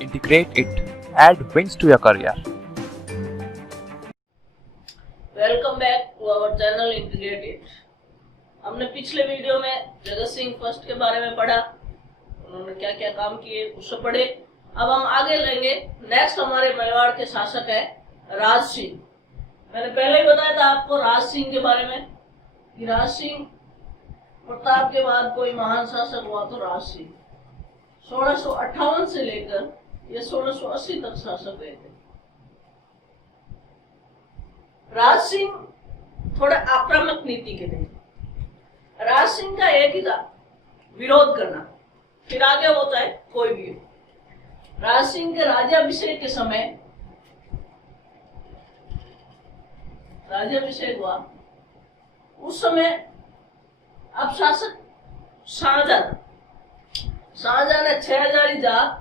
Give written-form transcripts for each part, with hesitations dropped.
Integrate it. Add wins to your career. Welcome back to our channel integrated. हमने पिछले video में Jagat Singh first के बारे में पढ़ा, उन्होंने क्या क्या काम किए उससे पढ़े। अब हम आगे लेंगे। नेक्स्ट हमारे मेवाड़ के शासक है राज सिंह। मैंने पहले ही बताया था आपको राज सिंह के बारे में कि राज सिंह प्रताप के बाद कोई महान शासक हुआ तो राज सिंह 1658 से लेकर ये 1680 तक शासक रहे थे। राज सिंह थोड़े आक्रामक नीति के थे। राज सिंह का एक ही था, विरोध करना, फिर आगे वो चाहे कोई भी हो। राज सिंह के राज्याभिषेक के समय राज्याभिषेक हुआ, उस समय अब शासक शाहजहां था। शाहजहां ने 6000 जात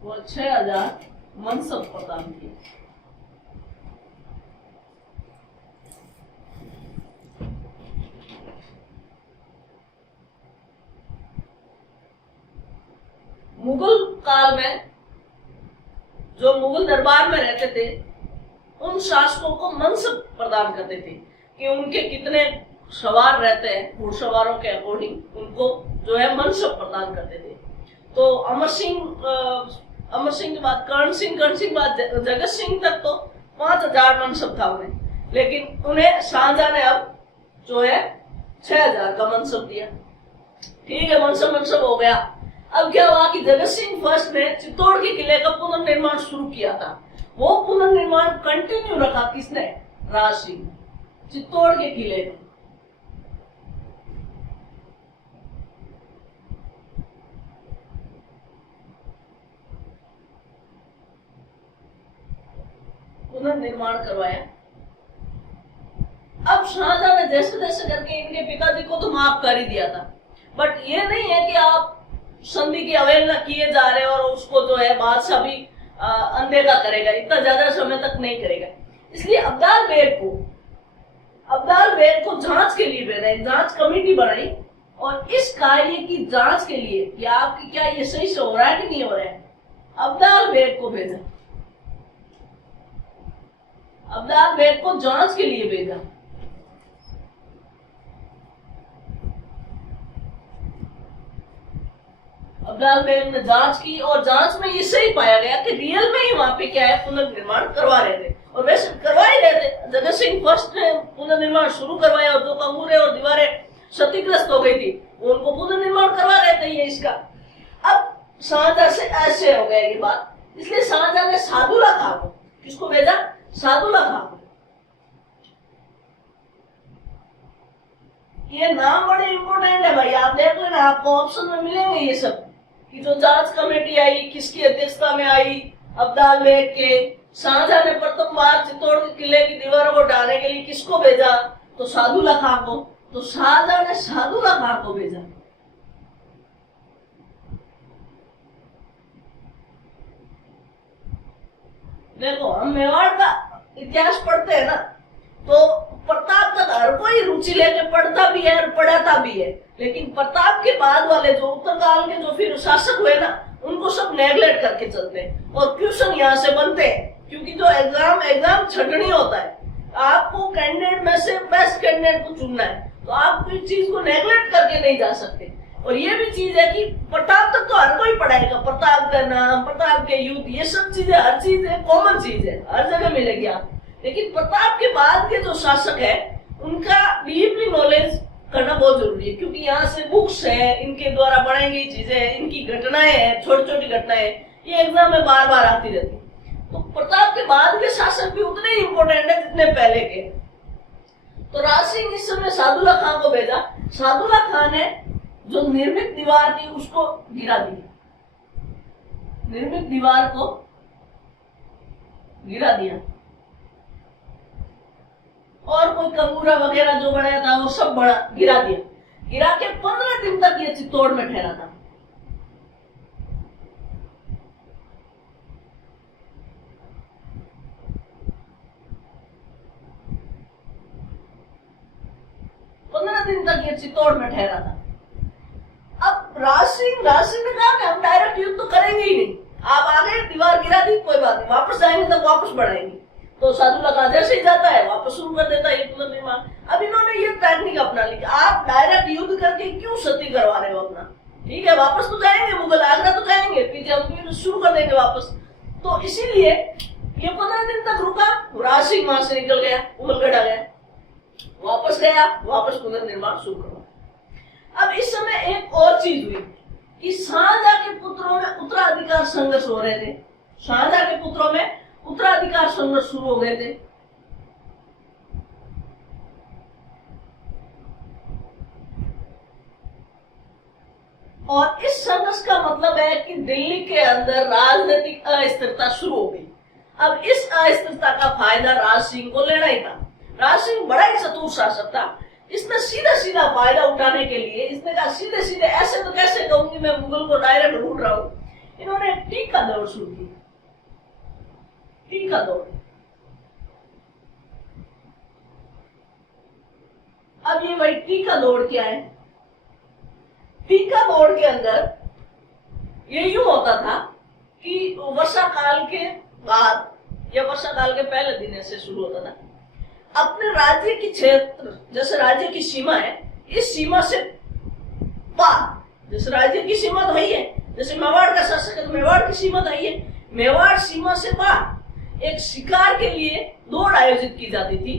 वो 6000 मनसब प्रदान किए। मुगल काल में जो मुगल दरबार में रहते थे उन शासकों को मनसब प्रदान करते थे कि उनके कितने सवार रहते हैं, घुड़सवारों के अकॉर्डिंग उनको जो है मनसब प्रदान करते थे। तो अमर सिंह के बाद कर्ण सिंह के बाद जगत सिंह तक तो 5000 मनसब था उन्हें, लेकिन उन्हें शाहजहां ने अब जो है 6000 का मनसब दिया। ठीक है, मनसब हो गया। अब क्या हुआ कि जगत सिंह फर्स्ट ने चित्तौड़ के किले का पुनर्निर्माण शुरू किया था। वो पुनर्निर्माण कंटिन्यू रखा किसने? राज सिंह, चित्तौड़ के किले में। पुनर्निर्माण करवाया। अब शाहजहां ने जैसे जैसे करके इनके पिताजी को तो माफ कर ही दिया था, बट ये नहीं है कि आप संधि की अवहेलना किए जा रहे और उसको जो है बादशाह भी अनदेखा करेगा, इतना ज्यादा समय तक नहीं करेगा। इसलिए अब्दाल बेग को जांच के लिए भेजा, जांच कमेटी बनाई और इस कार्य की जांच के लिए कि आपकी क्या ये सही से हो रहा है कि नहीं हो रहा है, अब्दाल बेग को भेजा। अब्दाल बेग को जांच के लिए भेजा। अब्दाल बेग ने जांच की और जांच में ये सही पाया गया कि रियल में ही वहां पे क्या है पुनर्निर्माण करवा रहे थे, और वैसे करवा ही रहे थे। जगत सिंह फर्स्ट ने पुनर्निर्माण शुरू करवाया और जो कंगूरे और दीवारें क्षतिग्रस्त हो गई थी वो उनको पुनर्निर्माण करवा रहे थे। ये इसका अब शाहजहां से ऐसे हो गया ये बात, इसलिए शाहजहां ने सादुल्ला खां को, किसको भेजा? सादुल्ला खां को। ये नाम बड़े इंपोर्टेंट है भाई, आप देख लेना, आपको ऑप्शन में मिलेंगे ये सब कि जो जांच कमेटी आई किसकी अध्यक्षता में आई? अब्दाल बेग के। शाहजहां ने प्रथम बार चित्तौड़ के किले की दीवारों को ढाने के लिए किसको भेजा? तो सादुल्ला खां को। तो शाहजहां ने सादुल्ला खां को भेजा। देखो, हम मेवाड़ का इतिहास पढ़ते हैं ना, तो प्रताप तक हर कोई रुचि लेके पढ़ता भी है और पढ़ाता भी है, लेकिन प्रताप के बाद वाले जो उत्तरकाल के जो फिर शासक हुए ना, उनको सब नेगलेक्ट करके चलते हैं और क्वेश्चन यहाँ से बनते हैं, क्योंकि जो एग्जाम छटनी होता है, आपको कैंडिडेट में से बेस्ट कैंडिडेट को चुनना है, तो आप कोई चीज को नेगलेक्ट करके नहीं जा सकते। और ये भी चीज है कि प्रताप तक तो हर कोई पढ़ाएगा, प्रताप का नाम, प्रताप के युद्ध, ये सब चीजें, हर चीज है, कॉमन चीज है, हर जगह मिलेगी आप। लेकिन प्रताप के बाद के जो शासक है उनका डीपली नॉलेज करना बहुत जरूरी है, क्योंकि यहाँ से बुक्स है, इनके द्वारा बनाई गई चीजें, इनकी घटनाएं हैं, छोटी छोटी घटनाएं, ये एग्जाम में बार बार आती रहती। तो प्रताप के बाद के शासक भी उतने ही इंपोर्टेंट है जितने पहले के। तो राज सिंह इस समय सादुल्ला खां को भेजा। सादुल्ला खां ने जो निर्मित दीवार थी उसको गिरा दी, निर्मित दीवार को गिरा दिया, और कोई कंगूरा वगैरह जो बनाया था वो सब गिरा दिया। गिरा के 15 दिन तक ये चित्तौड़ में ठहरा था। तक ये चित्तौड़ में ठहरा था। अब राज सिंह ने कहा कि हम डायरेक्ट युद्ध तो करेंगे ही नहीं, आप आगे दीवार गिरा दी कोई बात नहीं, वापस जाएंगे तब वापस बढ़ाएंगे। तो सादुल्ला कहा जैसे ही जाता है वापस शुरू कर देता है युद्ध निर्माण। अब इन्होंने ये टेक्निक अपना ली, आप डायरेक्ट युद्ध करके क्यों सती करवा रहे हो अपना, ठीक है वापस तो जाएंगे, मुगल आगरा तो जाएंगे, पीछे हम शुरू कर देंगे वापस। तो इसीलिए ये 15 दिन तक रुका, राज सिंह वहां से निकल गया, उमलगढ़ आ गया, वापस गया, वापस पुनर्निर्माण शुरू करवा। अब इस समय एक और चीज हुई कि शाहजहां के पुत्रों में उत्तराधिकार संघर्ष हो रहे थे, शाहजहां के पुत्रों में उत्तराधिकार संघर्ष शुरू हो गए थे। और इस संघर्ष का मतलब है कि दिल्ली के अंदर राजनीतिक अस्थिरता शुरू हो गई। अब इस अस्थिरता का फायदा राज सिंह को लेना ही था। राज सिंह बड़ा ही चतुर शासक था, इसने सीधा सीधा फायदा उठाने के लिए इसने कहा सीधे सीधे ऐसे तो कैसे कहूंगी मैं मुगल को डायरेक्ट लूट रहा हूं। इन्होंने टीका दौड़ शुरू की, टीका दौड़। अब ये भाई टीका दौड़ क्या है? टीका दौड़ के अंदर ये यूं होता था कि वर्षा काल के बाद या वर्षा काल के पहले दिन से शुरू होता था। अपने राज्य की क्षेत्र, जैसे राज्य की सीमा है, इस सीमा से पार, जैसे राज्य की सीमा तो है ही है, जैसे मेवाड़ का शासक है तो मेवाड़ की सीमा तो है ही है, मेवाड़ सीमा से पार एक शिकार के लिए दौड़ आयोजित की जाती थी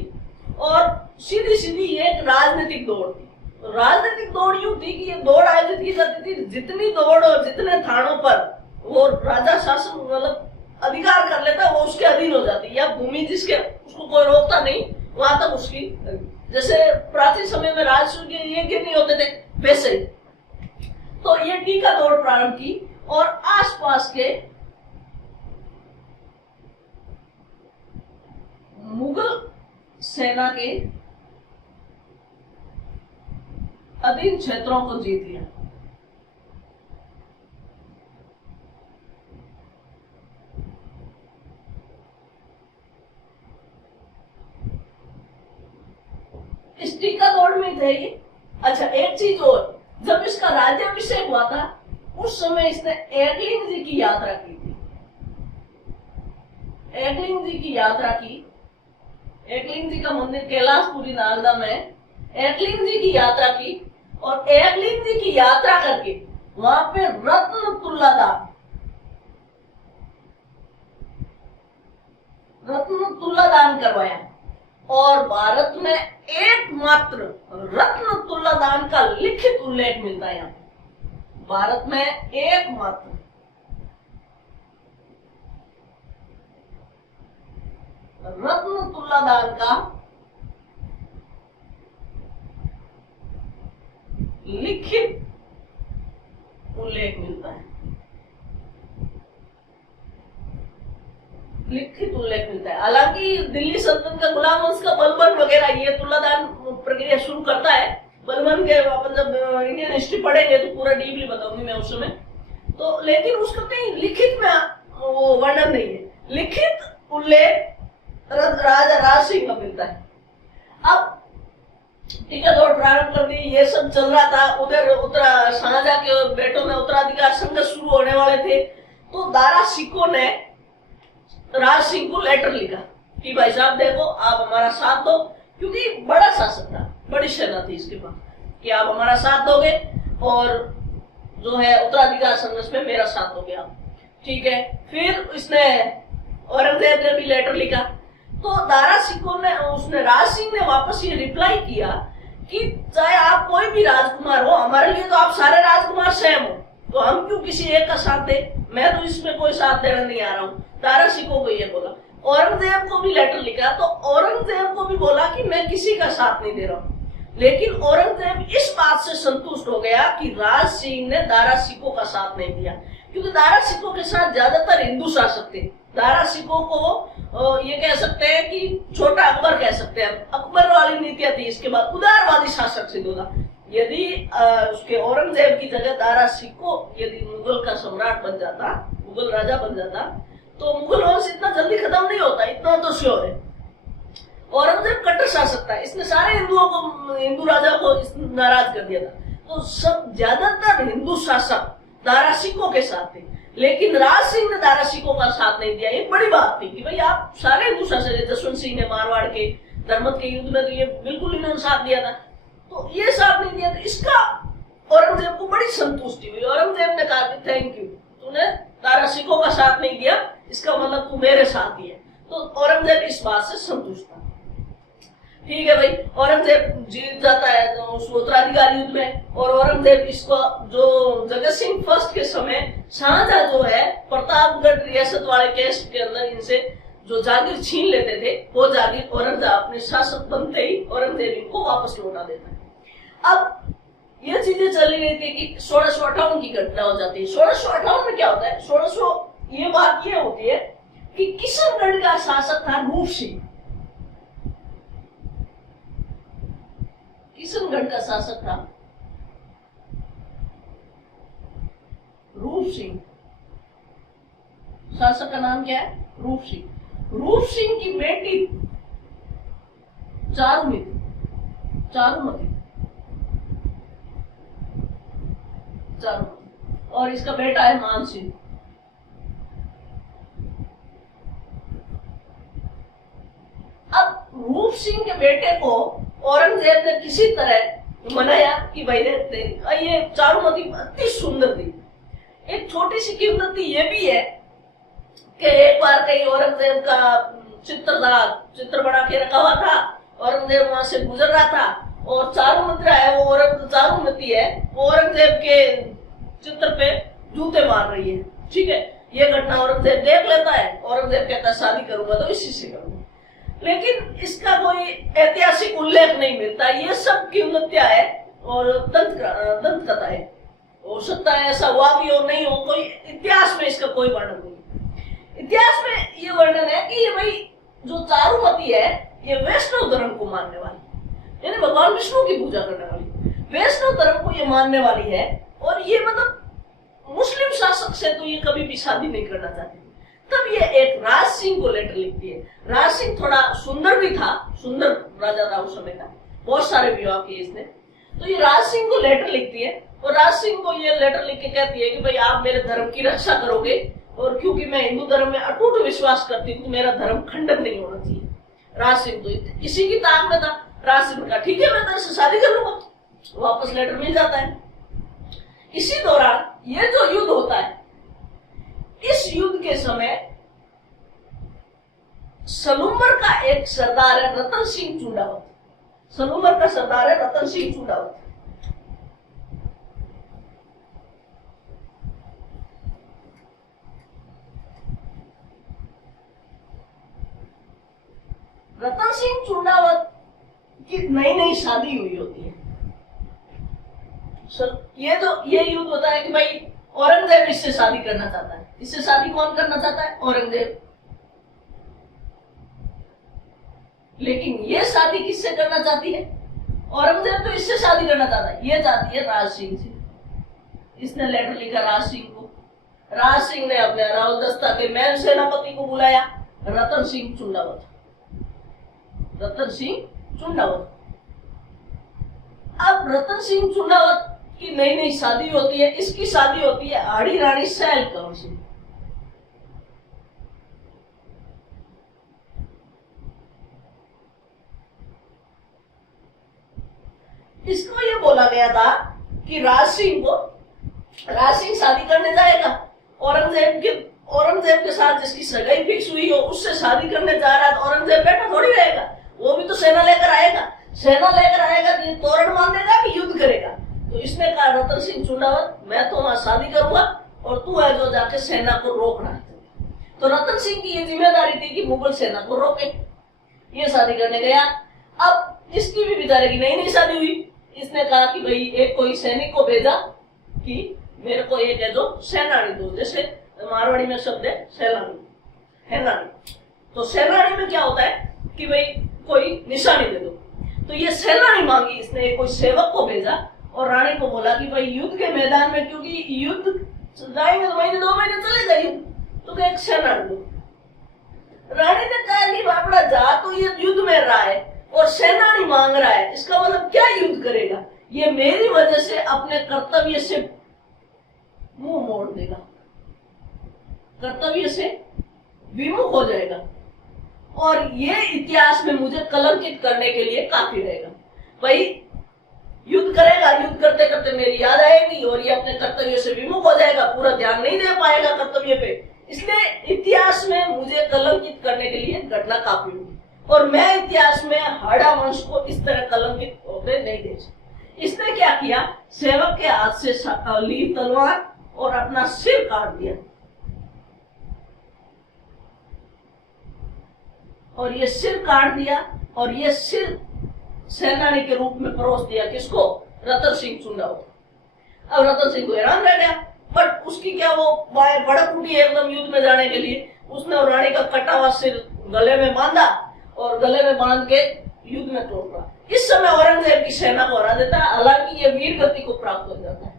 और सीधी सीधी ये एक राजनीतिक दौड़ थी। राजनीतिक दौड़ यूं थी कि ये दौड़ आयोजित की जाती थी, जितनी दौड़ और जितने थानों पर वो राजा शासन मतलब अधिकार कर लेता वो उसके अधीन हो जाती, या भूमि जिसके उसको कोई रोकता नहीं वहां तक उसकी। जैसे प्राचीन समय में राजस्व के ये नहीं होते थे वैसे ही। तो ये टीका दौड़ प्रारंभ की और आसपास के मुगल सेना के अधीन क्षेत्रों को जीत लिया। इस टीका दौड़ में थे ये। अच्छा एक चीज और, जब इसका राज्याभिषेक हुआ था उस समय इसने एकलिंग जी की यात्रा की थी, एकलिंग जी की यात्रा की। एकलिंग जी का मंदिर कैलाशपुरी नालंदा में, एकलिंग जी की यात्रा की और एकलिंग जी की यात्रा करके वहां पे रत्न तुल्लादान करवाया और भारत में एकमात्र रत्न तुल्लादान का लिखित उल्लेख मिलता है यहाँ। भारत में एकमात्र रत्न तुल्लादान का लिखित उल्लेख मिलता है, लिखित उल्लेख मिलता है। हालांकि दिल्ली सल्तनत का गुलाम वंश का बलबन वगैरह ये तुल्लादान प्रक्रिया शुरू करता है। बलबन के अपन जब इंडियन हिस्ट्री पढ़ेंगे तो पूरा डीपली बताऊंगी मैं उस समय। तो लेकिन उसका कहीं लिखित में वो वर्णन नहीं है, लिखित उल्लेख राजा राज सिंह का मिलता है। अब टीका दौड़ प्रारंभ कर दी, ये सब चल रहा था। उधर शाहजहां के बेटों में उत्तराधिकार संघर्ष शुरू होने वाले थे। तो दारा सिकों ने राज सिंह को लेटर लिखा कि भाई साहब देखो आप हमारा साथ दो, क्योंकि बड़ा शासक था, बड़ी सेना थी इसके पास, कि आप हमारा साथ दोगे और जो है उत्तराधिकार संघर्ष में मेरा साथ दोगे आप, ठीक है। फिर इसने औरंगजेब ने भी लेटर लिखा। तो दारा सिकों ने उसने राज सिंह ने वापस ये रिप्लाई किया कि चाहे आप कोई भी राजकुमार हो, हमारे लिए तो आप सारे राजकुमार सेम हो, तो हम क्यों किसी एक का साथ दे, मैं तो इसमें कोई साथ देने नहीं आ रहा हूँ। दारा सिकों को ये बोला। औरंगजेब को भी लेटर लिखा, तो औरंगजेब को भी बोला कि मैं किसी का साथ नहीं दे रहा हूँ। लेकिन औरंगजेब इस बात से संतुष्ट हो गया कि राज सिंह ने दारा सिकों का साथ नहीं दिया, क्योंकि दारा सिकों के साथ ज्यादातर हिंदू शासक थे। दारा सिकों को ये कह सकते हैं कि छोटा अकबर कह सकते हैं, अकबर वाली नीतियां थी। इसके बाद उदारवादी शासक सिद्ध होगा। यदि उसके औरंगजेब की जगह दारा सिकों यदि मुगल का सम्राट बन जाता, मुगल राजा बन जाता, तो मुगल वंश इतना जल्दी खत्म नहीं होता, इतना तो श्योर है। औरंगजेब कट्टर शासक था, इसने सारे हिंदुओं को, हिंदू राजा को नाराज कर दिया था। तो सब ज्यादातर हिंदू शासक दारा सिखों के साथ थे, लेकिन राज सिंह ने दारा सिखों का साथ नहीं दिया। एक बड़ी बात थी कि भाई आप सारे हिंदू शासक है, जसवंत सिंह ने मारवाड़ के धर्मत के युद्ध में तो ये बिल्कुल इन्होंने साथ दिया था, तो ये साथ नहीं दिया। तो इसका औरंगजेब को बड़ी संतुष्टि हुई। औरंगजेब ने कहा कि थैंक यू, तूने दारा सिखों का साथ नहीं दिया, इसका मतलब तू मेरे साथ ही है। तो औरंगजेब इस बात से संतुष्ट था। ठीक है भाई, औरंगजेब जीत जाता है तो उस उत्तराधिकार युद्ध में, और औरंगजेब इसको जो जगत सिंह फर्स्ट के समय शाहजहां जो है प्रतापगढ़ रियासत वाले केस के अंदर इनसे जो जागीर छीन लेते थे, वो जागीर औरंगजेब अपने शासक बनते ही औरंगजेब इनको वापस लौटा देता है। अब ये चीजें चली रही थी कि 1658 की घटना हो जाती है। 1658 में क्या होता है, 1600 ये बात ये होती है कि किशनगढ़ का शासक था रूप सिंह। किशनगढ़ का शासक था रूप सिंह। शासक का नाम क्या है, रूप सिंह। रूप सिंह की बेटी चारुमती, और इसका बेटा है मान सिंह। अब रूप सिंह के बेटे को औरंगजेब ने किसी तरह मनाया कि भाई ये चारुमती अति सुंदर थी। एक छोटी सी कीमती ये भी है कि एक बार कहीं औरंगजेब का चित्र बना के रखा हुआ था, औरंगजेब वहां से गुजर रहा था, और चारुमती है वो चारुमती है वो औरंगजेब के चित्र पे जूते मार रही है। ठीक है, ये घटना औरंगजेब देख लेता है। औरंगजेब कहता है शादी करूंगा तो इसी से करूंगा, लेकिन इसका कोई ऐतिहासिक उल्लेख नहीं मिलता। ये सब किंवदंतियां है और दंत कथा है। हो सकता है ऐसा हुआ भी हो, नहीं हो, कोई इतिहास में इसका कोई वर्णन नहीं। इतिहास में ये वर्णन है कि ये भाई जो चारुमती है ये वैष्णव धर्म को मानने वाली, यानी भगवान विष्णु की पूजा करने वाली, वैष्णव धर्म को ये मानने वाली है। और ये मतलब मुस्लिम शासक से तो ये कभी भी शादी नहीं करना चाहती। तब ये एक राज सिंह को लेटर लिखती है। राज सिंह थोड़ा सुंदर भी था, सुंदर राजा था उस समय का, बहुत सारे विवाह किए इसने। तो ये राज सिंह को लेटर लिखती है, और राज सिंह को ये लेटर लिख के कहती है कि भाई आप मेरे धर्म की रक्षा करोगे, और क्योंकि मैं हिंदू धर्म में अटूट विश्वास करती हूँ तो मेरा धर्म खंडन नहीं होना चाहिए। राज सिंह तो इसी की ताक में था। राज सिंह ने कहा ठीक है मैं तेरे से शादी कर लूंगा, वापस लेटर मिल जाता है। इसी दौरान ये जो युद्ध होता है, इस युद्ध के समय सलूमर का एक सरदार है रतन सिंह चुंडावत। सलूमर का सरदार है रतन सिंह चुंडावत। रतन सिंह चुंडावत की नई नई शादी हुई होती है। ये युद्ध होता है कि भाई औरंगजेब इससे शादी करना चाहता है। इससे शादी कौन करना चाहता है, औरंगजेब। लेकिन ये शादी किससे करना चाहती है, औरंगजेब तो इससे शादी करना चाहता है, ये चाहती है राज सिंह से। इसने लेटर लिखा राज सिंह को। राज सिंह ने अपने रावल दस्ता के मेन सेनापति को बुलाया, रतन सिंह चुंडावत। रतन सिंह चुंडावत। अब रतन सिंह चुंडावत की नई नई शादी होती है। इसकी शादी होती है आड़ी रानी सैल कंवर से। इसको ये बोला गया था कि राज सिंह शादी करने जाएगा, औरंगजेब के साथ जिसकी सगाई फिक्स हुई हो उससे शादी करने जा रहा है। तो औरंगजेब बैठा थोड़ी रहेगा, वो भी तो सेना लेकर आएगा तो तोरण मान देगा कि युद्ध करेगा। तो इसने कहा रतन सिंह चुंडावत मैं तो वहां शादी करूंगा और तू है जो जाके सेना को रोकना है। तो रतन सिंह की ये जिम्मेदारी थी कि मुगल सेना को रोके। ये शादी करने गया। अब इसकी भी बेचारे की नई नई शादी हुई। इसने कहा कि भाई एक कोई सैनिक को भेजा कि मेरे को एक है जो सेनानी दो, जैसे मारवाड़ी में शब्द है सेनानी। तो सेनानी में क्या होता है कि भाई कोई निशानी दे दो। तो ये सेनानी मांगी इसने, कोई सेवक को भेजा और रानी को बोला कि भाई युद्ध के मैदान में, क्योंकि युद्ध जाएंगे तो महीने 2 महीने चलेगा युद्ध, तो एक सेनानी दो। रानी ने कहा कि बापड़ा जा तो तो ये युद्ध में रहा है और सेनानी मांग रहा है, इसका मतलब क्या युद्ध करेगा? ये मेरी वजह से अपने कर्तव्य से मुंह मोड़ देगा, कर्तव्य से विमुख हो जाएगा और ये इतिहास में मुझे कलंकित करने के लिए काफी रहेगा। भाई युद्ध करेगा, युद्ध करते करते मेरी याद आएगी और ये अपने कर्तव्य से विमुख हो जाएगा, पूरा ध्यान नहीं दे पाएगा कर्तव्य पे, इसलिए इतिहास में मुझे कलंकित करने के लिए घटना काफी होगी और मैं इतिहास में हाड़ा वंश को इस तरह कलंकित होते नहीं दे सकता। इसने क्या किया, सेवक के हाथ से ली तलवार और अपना सिर काट दिया और ये सिर काट दिया और ये सिर सेनानी के रूप में परोस दिया किसको? रतन सिंह चुंडा को। अब रतन सिंह को हैरान रह गया, बट उसकी क्या वो बड़क उठी एकदम युद्ध में जाने के लिए, उसने रानी का कटा हुआ सिर गले में बांधा और गले में बांध के युद्ध में तोड़ पड़ा। इस समय औरंगजेब की सेना को हरा देता है, हालांकि ये वीर गति को प्राप्त हो जाता है,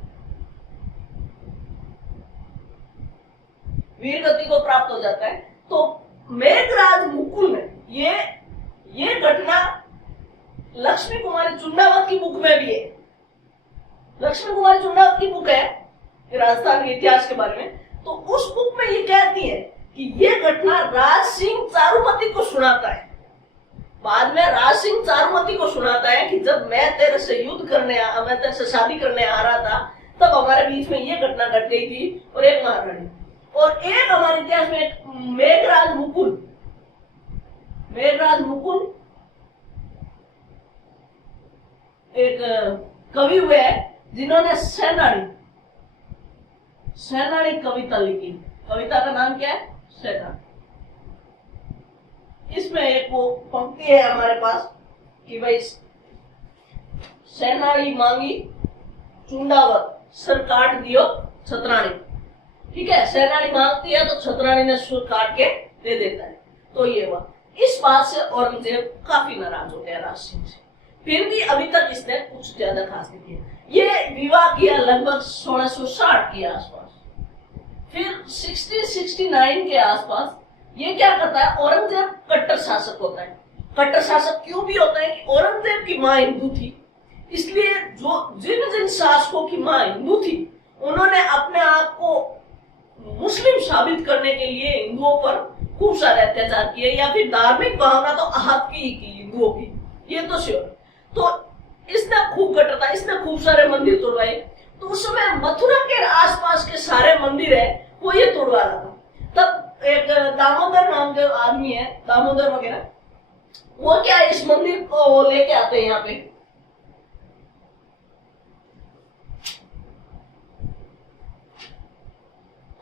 वीर गति को प्राप्त हो जाता है। तो मेघराज मुकुल में ये घटना लक्ष्मी कुमारी चुंडावत की बुक में भी है। लक्ष्मी कुमारी चुंडावत की बुक है राजस्थान के इतिहास के बारे में, तो उस बुक में ये कहती है कि ये घटना राज सिंह चारुमती को सुनाता है। बाद में राज सिंह चारुमती को सुनाता है कि जब मैं तेरे से युद्ध करने मैं तेरे से शादी करने आ रहा था तब हमारे बीच में ये घटना घट गई थी और एक महारानी और एक हमारे इतिहास में एक मेघराज मुकुल एक कवि हुए हैं जिन्होंने सेनानी कविता लिखी। कविता का नाम क्या है? सेनानी। इसमें एक वो पंक्ति है हमारे पास कि भाई सेनानी मांगी चुंडावत सर काट दियो छतरानी। ठीक है, सेनानी मांगती है तो छतरानी ने सुर काट के दे देता है। तो ये हुआ। इस बात से औरंगजेब काफी नाराज हो गया राज सिंह से। फिर भी अभी तक इसने कुछ ज्यादा खास नहीं किया। ये विवाह किया लगभग 1660 के आसपास। फिर 1669 के आसपास ये क्या करता है, औरंगजेब कट्टर शासक होता है। कट्टर शासक क्यों भी होता है कि औरंगजेब की माँ हिंदू थी, इसलिए जिन शासकों की माँ हिंदू थी उन्होंने अपने आप को मुस्लिम साबित करने के लिए हिंदुओं पर खूब सारे अत्याचार किए या फिर धार्मिक भावना तो आहत की हिंदुओं की, ये तो श्योर। तो इसने खूब कटरता, इसने खूब सारे मंदिर तोड़वाए। तो उस समय मथुरा के आसपास के सारे मंदिर है वो ये तोड़वा रहा था। तब एक दामोदर नाम के आदमी है, दामोदर वगैरह, वो क्या इस मंदिर को लेके आते हैं यहाँ पे।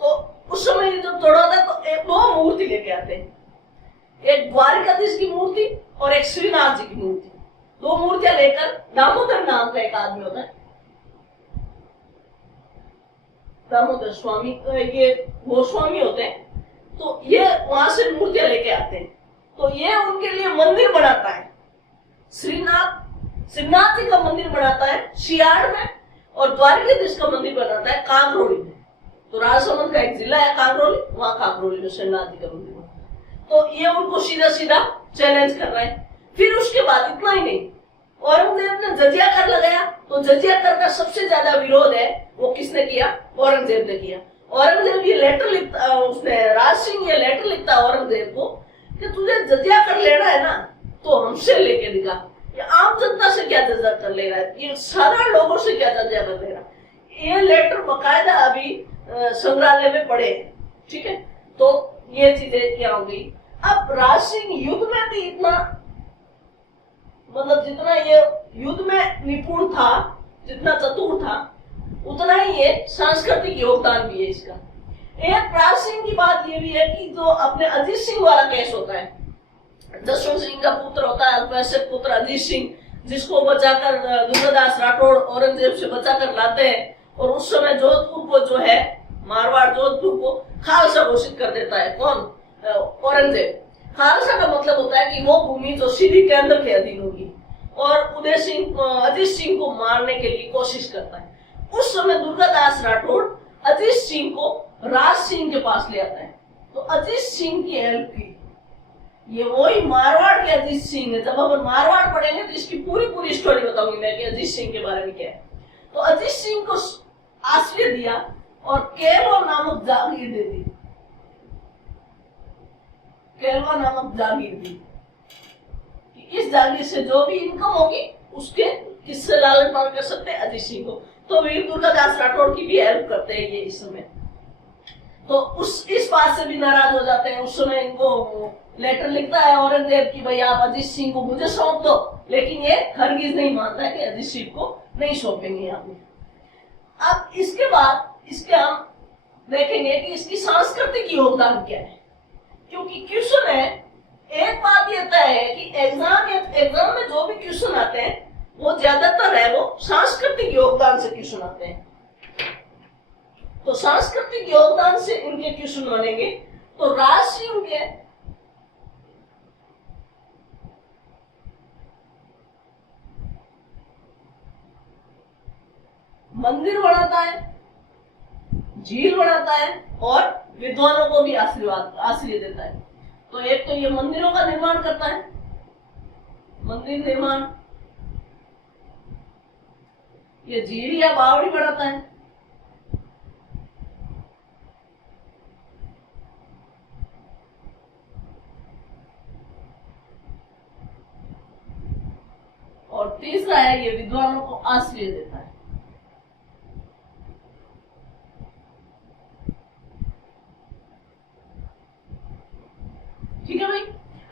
तो उस समय जब तोड़ा था तो एक दो मूर्ति लेके आते हैं, एक द्वारिकाधीश की मूर्ति और एक श्रीनाथ जी की मूर्ति। दो मूर्तियां लेकर दामोदर नाम का एक आदमी होता है, दामोदर स्वामी, ये गोस्वामी होते हैं। तो ये वहां से मूर्तियां लेके आते हैं, तो ये उनके लिए मंदिर बनाता है। श्रीनाथ जी का मंदिर बनाता है शियाड़ में और द्वारिकाधीश का मंदिर बनाता है कांगरोली में। तो राजसमंद का एक जिला है कांगरोली, वहां कांगरोली में श्रीनाथ जी का मंदिर बनाता है। तो ये उनको सीधा सीधा चैलेंज कर रहा है। फिर उसके बाद इतना ही नहीं, औरंगजेब ने जजिया कर लगाया। तो जजिया कर का सबसे ज्यादा विरोध है वो किसने किया? औरंगजेब ने किया। औरंगजेब ये लेटर लिखता, उसने राज सिंह ये लेटर लिखता औरंगजेब को कि तुझे जजिया कर लेना है ना तो हमसे लेके दिखा। ये आम जनता से क्या जजिया कर ले रहा है, ये साधारण लोगों से क्या जजिया कर ले रहा है। ये लेटर बकायदा अभी संग्रहालय में पड़े हैं। ठीक है, तो ये चीजें क्या हो गई। अब राज सिंह युद्ध में भी इतना, मतलब जितना ये युद्ध में निपुण था, जितना चतुर था, उतना ही ये सांस्कृतिक योगदान भी है इसका। एक राज सिंह की बात ये भी है कि जो अपने अजीत सिंह वाला केस होता है, जसवंत सिंह का पुत्र होता है वैसे पुत्र अजीत सिंह, जिसको बचाकर दुर्गादास राठौड़ औरंगजेब से बचाकर लाते हैं और उस समय जोधपुर को जो है, मारवाड़ जोधपुर को खालसा घोषित कर देता है। कौन? औरंगजेब। खालसा का मतलब होता है कि वो भूमि जो सीधी केंद्र के अधीन होगी, और अजीत सिंह को मारने के लिए कोशिश करता है। उस समय दुर्गादास राठौड़ अजीत सिंह को राज सिंह के पास ले आता है, तो अजीत सिंह की हेल्प की। ये वही मारवाड़ के अजीत सिंह है। जब हम मारवाड़ पढ़ेंगे तो इसकी पूरी पूरी स्टोरी बताऊंगी मैं कि अजीत सिंह के बारे में क्या है। तो अजीत सिंह को आश्रय दिया और केलवा नामक जागीर दे दी। केलवा नामक जागीर दी कि इस जागीर से जो भी इनकम होगी उसके किससे लालन पालन कर सकते हैं, अजीत सिंह को। तो वीर दुर्गादास राठौड़ की भी हेल्प करते हैं ये इस समय। तो इस बात से भी नाराज हो जाते हैं। उस समय इनको लेटर लिखता है औरंगजेब की भाई आप अजीत सिंह को मुझे सौंप दो, लेकिन ये हरगिज नहीं मानता है कि अजीत सिंह को नहीं सौंपेंगे आप। अब इसके बाद इसके हम देखेंगे कि इसकी सांस्कृतिक योगदान क्या है, क्योंकि क्वेश्चन है। एक बात ये तय है कि एग्जाम में जो भी क्वेश्चन आते हैं वो ज्यादातर है वो सांस्कृतिक योगदान से क्वेश्चन आते हैं। तो सांस्कृतिक योगदान से इनके क्वेश्चन बनेंगे। तो राज सिंह के मंदिर बनाता है, झील बनाता है और विद्वानों को भी आश्रय देता है। तो एक तो ये मंदिरों का निर्माण करता है, मंदिर निर्माण, ये झील या बावड़ी बनाता है, और तीसरा है ये विद्वानों को आश्रय देता है। ठीक है भाई।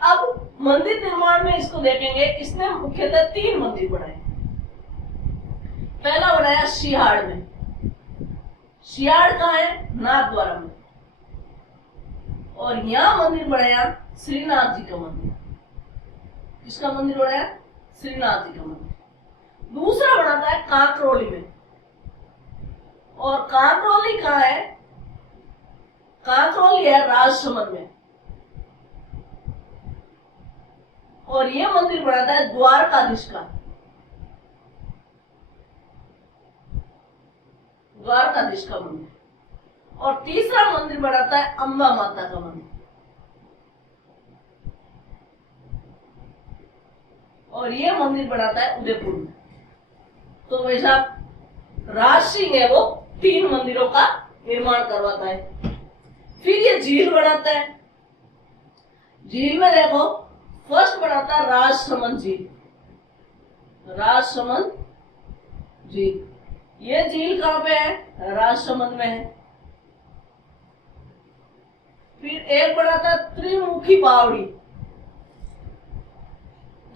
अब मंदिर निर्माण में इसको देखेंगे। इसने मुख्यतः 3 मंदिर बनाए। पहला बनाया सियाड़ में। सियाड़ कहाँ है? नाथद्वारा में। और यहां मंदिर बनाया श्रीनाथ जी का मंदिर। किसका मंदिर बनाया? श्रीनाथ जी का मंदिर। दूसरा बनाता है कांकरोली में। और कांकरोली कहाँ है? कांकरोली है राजसमंद में। और ये मंदिर बनाता है द्वारकाधीश का, द्वारकाधीश का मंदिर। और तीसरा मंदिर बनाता है अम्बा माता का मंदिर। और ये मंदिर बनाता है उदयपुर में। तो वैसा राज सिंह है वो 3 मंदिरों का निर्माण करवाता है। फिर ये झील बनाता है। झील में देखो फर्स्ट बनाता है राजसमंद झील। राजसमंद झील, ये झील कहां पे है? राजसमंद में है। फिर एक बनाता है त्रिमुखी बावड़ी।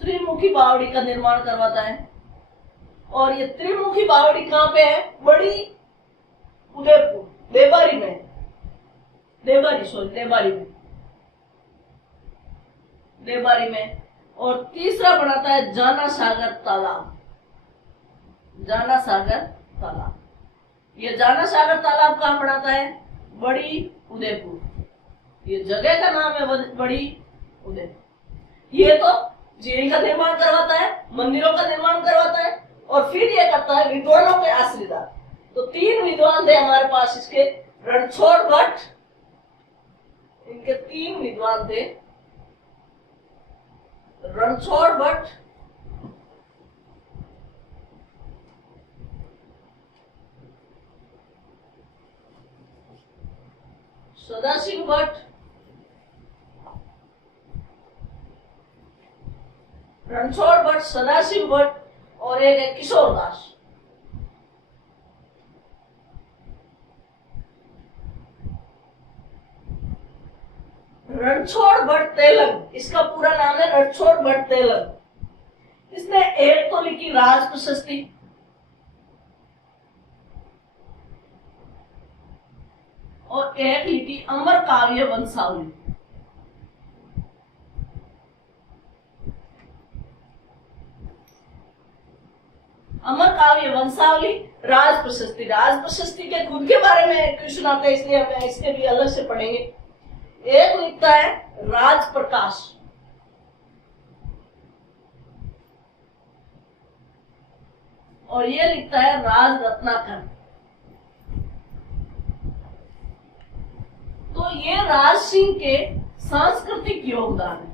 त्रिमुखी बावड़ी का निर्माण करवाता है। और ये त्रिमुखी बावड़ी कहां पे है? बड़ी उदयपुर, देवारी में। देवारी में। और तीसरा बनाता है जाना सागर तालाब। जाना सागर तालाब, ये जाना सागर तालाब कहां बनाता है? बड़ी उदयपुर। ये जगह का नाम है बड़ी उदयपुर। ये तो झील का निर्माण करवाता है, मंदिरों का निर्माण करवाता है, और फिर ये करता है विद्वानों के आश्रयदार। तो 3 विद्वान थे हमारे पास इसके, रणछोड़ भट्ट, इनके 3 विद्वान थे, रणछोड़ भट्ट, सदाशिव भट्ट, रणछोड़ भट्ट, सदाशिव भट्ट, और एक है किशोर दास। रणछोड़ भट्ट तेलंग, इसका पूरा नाम है रणछोड़ भट्ट तेलंग। इसने एक तो लिखी राज प्रशस्ति, और एक लिखी अमर काव्य वंशावली। अमर काव्य वंशावली, राज प्रशस्ति। राज प्रशस्ति के खुद के बारे में क्वेश्चन आते हैं, इसलिए हमें इसके भी अलग से पढ़ेंगे। एक लिखता है राज प्रकाश, और ये लिखता है राज रत्नाकर। तो ये राज सिंह के सांस्कृतिक योगदान है।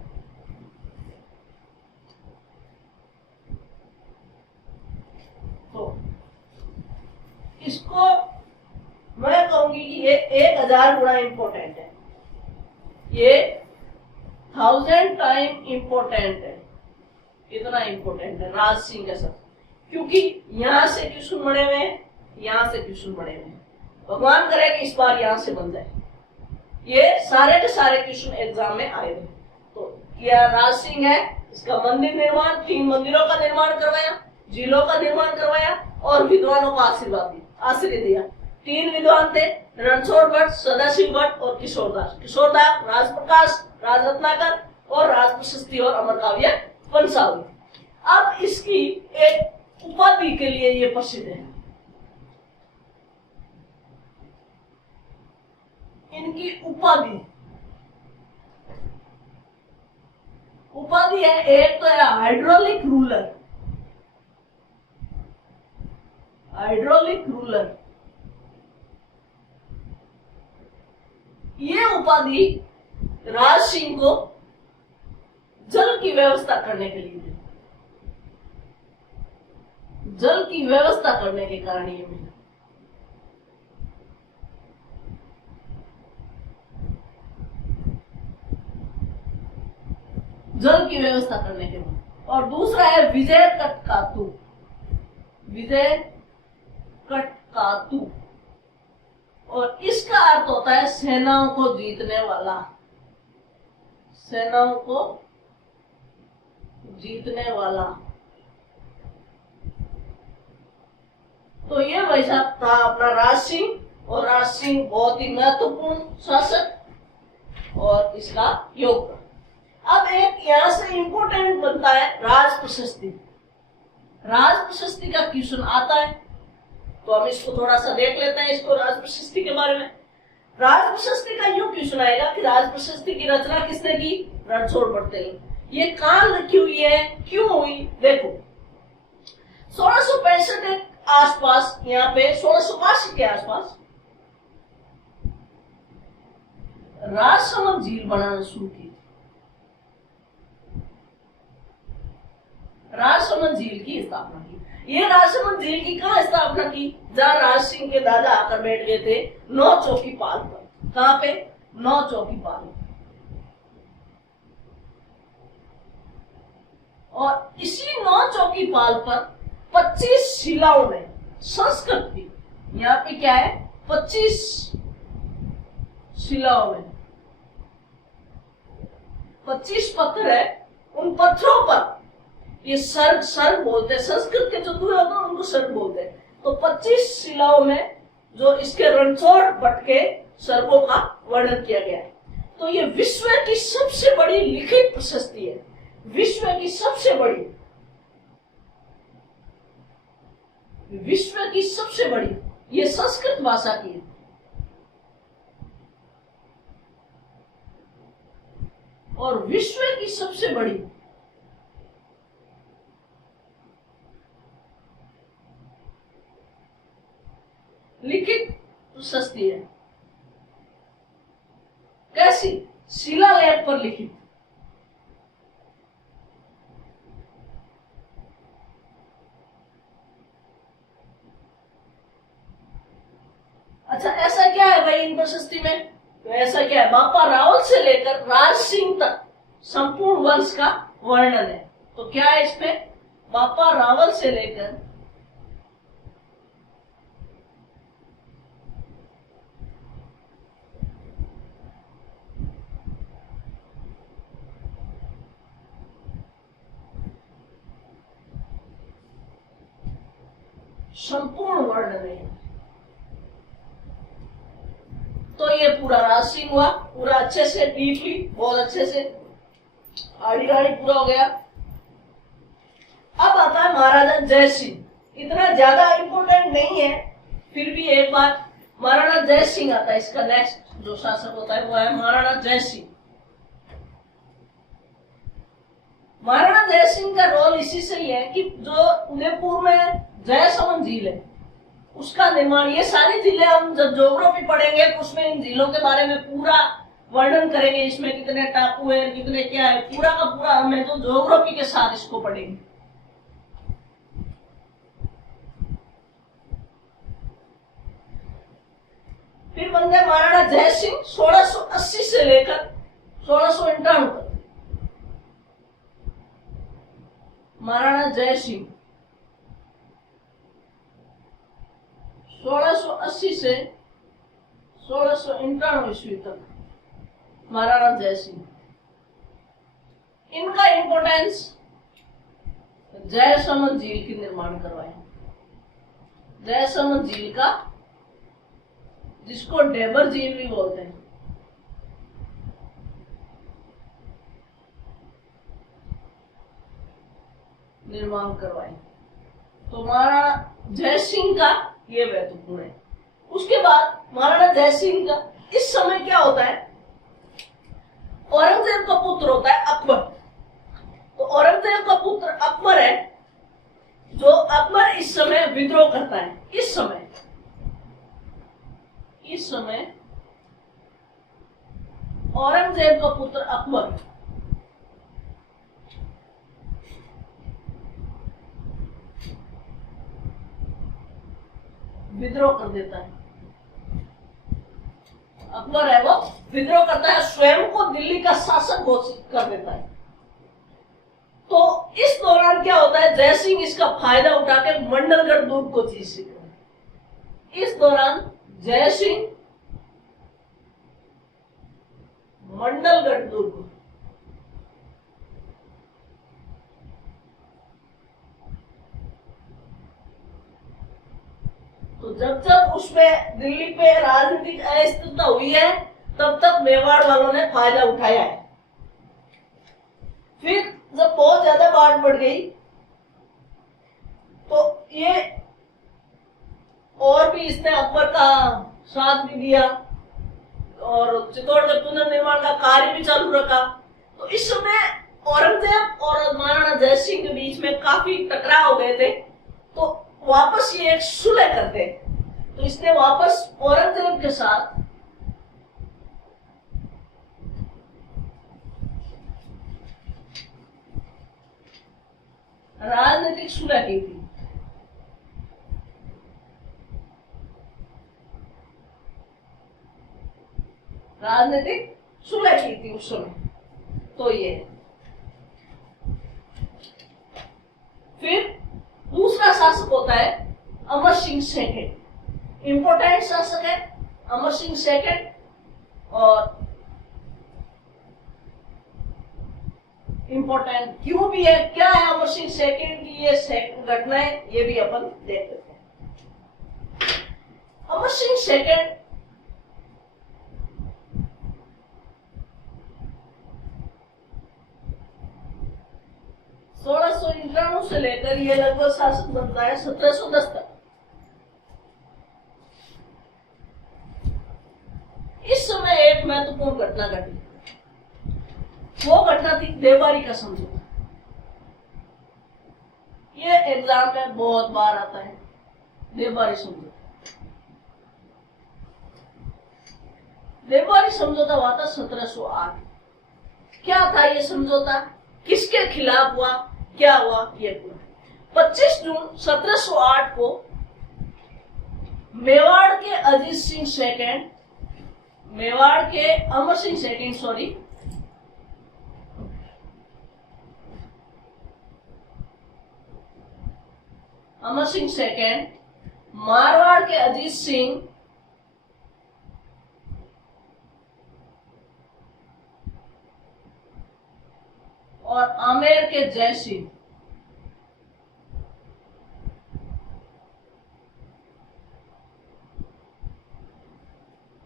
इसको मैं कहूंगी कि ये 1000 गुना इंपॉर्टेंट है, ये 1000 टाइम इंपॉर्टेंट है। इतना इंपॉर्टेंट है राज सिंह का शब्द, क्योंकि यहां से क्वेश्चन बने हुए हैं, यहां से क्वेश्चन बने हुए हैं। भगवान करे कि इस बार यहां से बन जाए। ये सारे के सारे क्वेश्चन एग्जाम में आए थे। तो यह राज सिंह है, इसका मंदिर निर्माण, 3 मंदिरों का निर्माण करवाया, झीलों का निर्माण करवाया और विद्वानों को आशीर्वाद दिया। 3 विद्वान थे, रणछोड़ भट्ट, सदाशिव भट्ट और किशोरदास। किशोरदास राजप्रकाश, राजरत्नाकर और राजप्रशस्ति और अमर काव्य वंशावली। अब इसकी एक उपाधि के लिए ये प्रसिद्ध है। इनकी उपाधि है, एक तो है हाइड्रोलिक रूलर। ये उपाधि राज सिंह को जल की व्यवस्था करने के लिए दी। जल की व्यवस्था करने के कारण ये मिला। जल की व्यवस्था करने के बाद। और दूसरा है विजय कटकातु, और इसका अर्थ होता है सेनाओं को जीतने वाला। तो ये वैसा था अपना राज सिंह, और राज सिंह बहुत ही महत्वपूर्ण शासक और इसका योगदान। अब एक यहां से इंपोर्टेंट बनता है राज प्रशस्ति। राज प्रशस्ति का क्वेश्चन आता है, तो हम इसको थोड़ा सा देख लेते हैं, इसको राज प्रशस्ति के बारे में। राज प्रशस्ति का यूं क्वेश्चन आएगा कि राज प्रशस्ति की रचना किसने की? रणछोड़ भट्ट ने। ये कहां लिखी हुई है, क्यों हुई? देखो 1665 के आसपास, यहाँ पे 1682 के आसपास राजसमंद झील बनाना शुरू की। राजसमंद झील की स्थापना की। ये राजसमंद झील की कहां स्थापना की? जहां राज सिंह के दादा आकर बैठ गए थे, 9 चौकीपाल पर। कहां पे? 9 चौकीपाल। और इसी 9 चौकीपाल पर 25 शिलाओं में संस्कृत की, यहाँ पे क्या है 25 शिलाओं में 25 पत्थर है, उन पत्थरों पर ये सर्ग बोलते हैं। संस्कृत के जो दूर होते हैं उनको सर्ग बोलते हैं। तो 25 शिलाओं में जो इसके रणछोड़ भट्ट के सर्गों का वर्णन किया गया है। तो ये विश्व की सबसे बड़ी लिखित प्रशस्ति है, विश्व की सबसे बड़ी, ये संस्कृत भाषा की है। और विश्व की सबसे बड़ी लिखित प्रशस्ति है। कैसी? शिलालेख पर लिखित। अच्छा, ऐसा क्या है भाई इन प्रशस्ति में? तो ऐसा क्या है, बापा रावल से लेकर राज सिंह तक संपूर्ण वंश का वर्णन है। तो क्या है इसमें? बापा रावल से लेकर संपूर्ण वर्णन है। तो ये पूरा राज सिंह हुआ, पूरा अच्छे से डीपली, बहुत अच्छे से आड़ी पूरा हो गया। अब आता है महाराजा जय सिंह। इतना ज्यादा इंपोर्टेंट नहीं है, फिर भी एक बार महाराणा जय सिंह आता है। इसका नेक्स्ट जो शासक होता है वो है महाराणा जय सिंह। महाराणा जय सिंह का रोल इसी से ही है कि जो उदयपुर में जयसमंद झील है उसका निर्माण, ये सारी झीलें हम जब ज्योग्राफी पढ़ेंगे तो उसमें इन झीलों के बारे में पूरा वर्णन करेंगे। इसमें कितने टापू है, कितने क्या है, पूरा का पूरा हमें तो ज्योग्राफी के साथ इसको पढ़ेंगे। फिर बनते हैं महाराणा जय सिंह 1680 से लेकर 1691 तक। महाराणा जय सिंह 1680 से 1691 ईस्वी तक महाराणा जय सिंह। इनका इंपोर्टेंस, जयसमंद झील की निर्माण करवाए। जयसमंद झील का, जिसको डेबर झील भी बोलते हैं, निर्माण करवाए। तो महाराणा जय सिंह का ये महत्वपूर्ण है। उसके बाद महाराणा जय सिंह का इस समय क्या होता है, औरंगजेब का पुत्र होता है अकबर। तो औरंगजेब का पुत्र अकबर है, जो अकबर इस समय विद्रोह करता है। इस समय औरंगजेब का पुत्र अकबर विद्रोह कर देता है। अकबर है वो विद्रोह करता है, स्वयं को दिल्ली का शासक घोषित कर देता है। तो इस दौरान क्या होता है, जय सिंह इसका फायदा उठा के मंडलगढ़ दुर्ग को जीत लेता है। इस दौरान जय सिंह मंडलगढ़ दुर्ग, तो जब जब उसमें दिल्ली पे राजनीतिक अस्थिरता हुई है, तब तक मेवाड़ वालों ने फायदा उठाया है। फिर जब बहुत ज्यादा बाढ़ बढ़ गई, तो ये और भी इसने अकबर का साथ भी दिया और चित्तौड़ के पुनर्निर्माण का कार्य भी चालू रखा। तो इस समय औरंगजेब और महाराणा जय सिंह के बीच में काफी टकराव हो गए थे। तो वापस ये एक सुलह करते, तो इसने वापस औरंगजेब के साथ राजनीतिक सुलह की थी। राजनीतिक सुलह की थी उस समय। तो ये फिर दूसरा शासक होता है अमर सिंह सेकंड। इंपोर्टेंट शासक है अमर सिंह सेकंड। और इंपोर्टेंट क्यों भी है, क्या है अमर सिंह सेकंड की ये घटनाएं, ये भी अपन देख लेते हैं। अमर सिंह सेकंड से लेकर ये लगभग शासक बनता है 1710 तक। इस समय एक महत्वपूर्ण घटना घटी, वो घटना थी देवबारी का समझौता। ये एग्जाम में बहुत बार आता है, देवबारी समझौता। देवबारी समझौता हुआ था 1708। क्या था ये समझौता, किसके खिलाफ हुआ, क्या हुआ, ये पूरा 25 जून 1708 को मेवाड़ के अजीत सिंह सेकंड, मेवाड़ के Amar Singh second, sorry, Amar Singh second, Marwar के अजीत सिंह और आमेर के जय सिंह,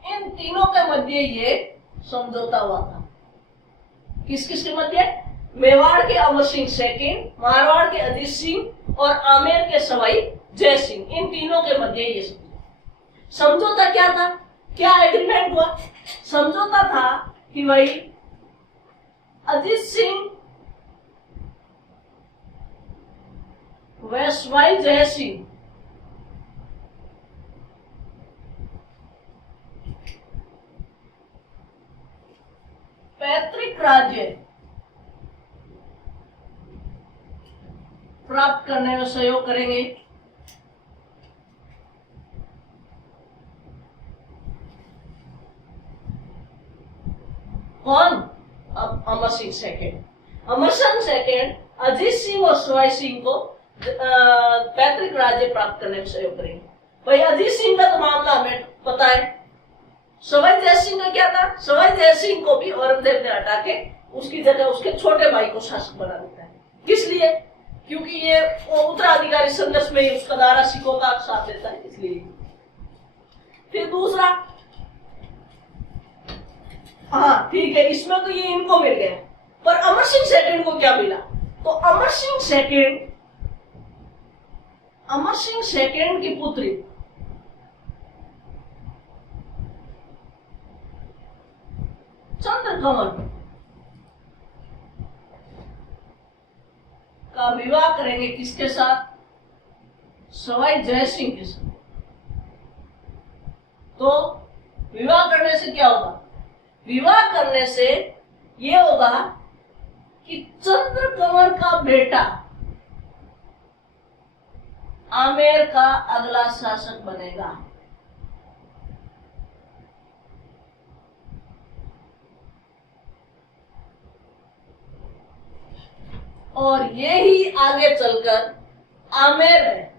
इन तीनों के मध्य ये समझौता हुआ था। किस किस के मध्य, मेवाड़ के अमर सिंह सेकंड, मारवाड़ के अजीत सिंह और आमेर के सवाई जय सिंह, इन तीनों के मध्य ये समझौता क्या था, क्या एग्रीमेंट हुआ। समझौता था कि भाई अजीत सिंह व सवाई जय सिंह पैतृक राज्य प्राप्त करने में सहयोग करेंगे। कौन? अब अमर सिंह सेकेंड। अमर सिंह सेकेंड अजीत सिंह और सवाई सिंह को पैतृक राज्य प्राप्त करने में सहयोग करेंगे। भाई अजीत सिंह का तो मामला हमें पता है। सवाई जय सिंह का क्या था? सवाई जय सिंह को भी औरंगजेब ने हटा के उसकी जगह उसके छोटे भाई को शासक बना देता है। किस लिए? क्योंकि ये उत्तराधिकारी संघर्ष में उसका दारा सिखों का साथ देता है, इसलिए। फिर दूसरा, हाँ ठीक है, इसमें तो ये इनको मिल गया, पर अमर सिंह सेकेंड को क्या मिला? तो अमर सिंह सेकेंड की पुत्री चंद्रकमल का विवाह करेंगे किसके साथ? सवाई जय सिंह के साथ। तो विवाह करने से क्या होगा? विवाह करने से ये होगा कि चंद्रकमल का बेटा आमेर का अगला शासक बनेगा। और ये ही आगे चलकर आमेर में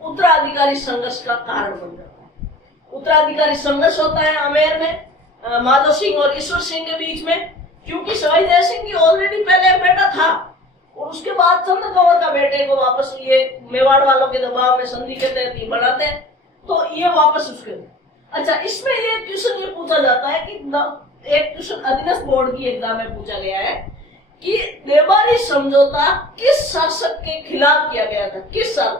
उत्तराधिकारी संघर्ष का कारण बन जाता है। उत्तराधिकारी संघर्ष होता है आमेर में माधव सिंह और ईश्वर सिंह के बीच में, क्योंकि सवाई जय सिंह की ऑलरेडी पहले एक बेटा था और उसके बाद चंद्रकमल का बेटे को वापस ये मेवाड़ वालों के दबाव में संधि के तहत ही बढ़ाते हैं, तो ये वापस उसके। अच्छा, इसमें ये क्वेश्चन ये पूछा जाता है कि एक क्वेश्चन अधीनस्थ बोर्ड की एग्जाम में पूछा गया है कि देवारी समझौता किस शासक के खिलाफ किया गया था, किस साल?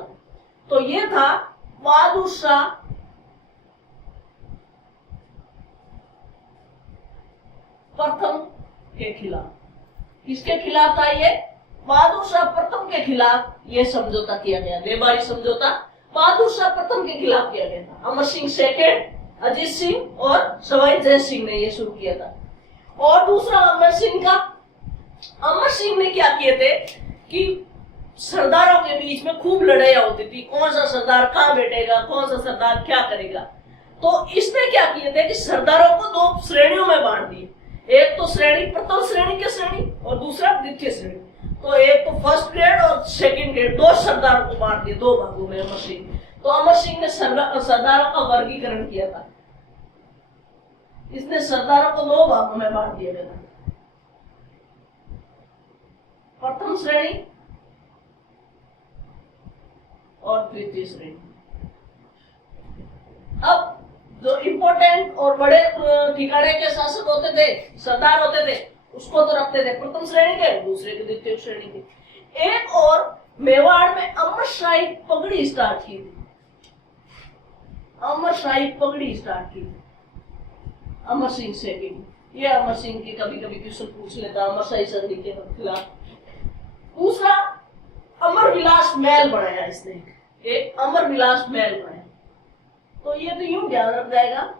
तो ये था बहादुर शाह प्रथम के खिलाफ। किसके खिलाफ था ये? बहादुर शाह प्रथम के खिलाफ ये समझौता किया गया। देवारी समझौता बहादुर शाह प्रथम के खिलाफ किया गया था। अमर सिंह सेकेंड, अजीत सिंह और सवाई जय सिंह ने ये शुरू किया था। और दूसरा अमर सिंह ने क्या किए थे कि सरदारों के बीच में खूब लड़ाइयां होती थी, कौन सा सरदार कहां बैठेगा, कौन सा सरदार क्या करेगा। तो इसने क्या किए थे कि सरदारों को दो श्रेणियों में बांट दिए। एक तो श्रेणी प्रथम श्रेणी के श्रेणी और दूसरा द्वितीय श्रेणी। तो एक तो फर्स्ट ग्रेड और सेकंड ग्रेड, दो सरदारों को बांट दिए दो भागों में अमर सिंह। तो अमर सिंह ने सरदारों का वर्गीकरण किया था। इसने सरदारों को दो भागों में बांट दिया गया था, प्रथम श्रेणी और द्वितीय श्रेणी। अब जो इंपॉर्टेंट और बड़े ठिकाने के शासक होते थे, सरदार होते थे, उसको तो रखते थे प्रथम श्रेणी के, दूसरे के द्वितीय श्रेणी के। एक और मेवाड़ में अमरशाही पगड़ी स्टार्ट की थी। अमरशाही पगड़ी स्टार्ट की थी अमर सिंह सेकेंड। ये अमर सिंह के कभी कभी क्वेश्चन पूछ लेता अमरशाही संधि के खिलाफ। दूसरा अमर विलास महल बनाया इसने, एक अमर विलास महल बनाया। तो ये तो यूं ध्यान रख जाएगा,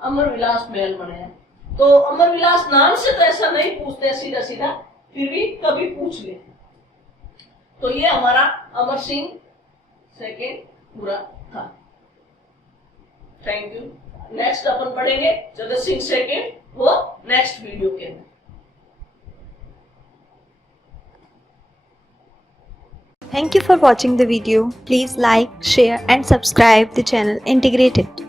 अमर विलास महल बनाया। तो अमर विलास नाम से तो ऐसा नहीं पूछते सीधा सीधा, फिर भी कभी पूछ ले। तो ये हमारा अमर सिंह सेकेंड पूरा था। Thank you. नेक्स्ट अपन पढ़ेंगे जगत सिंह सेकेंड, वो नेक्स्ट वीडियो के अंदर। Thank you for watching the video. Please like, share and subscribe the channel Integrated.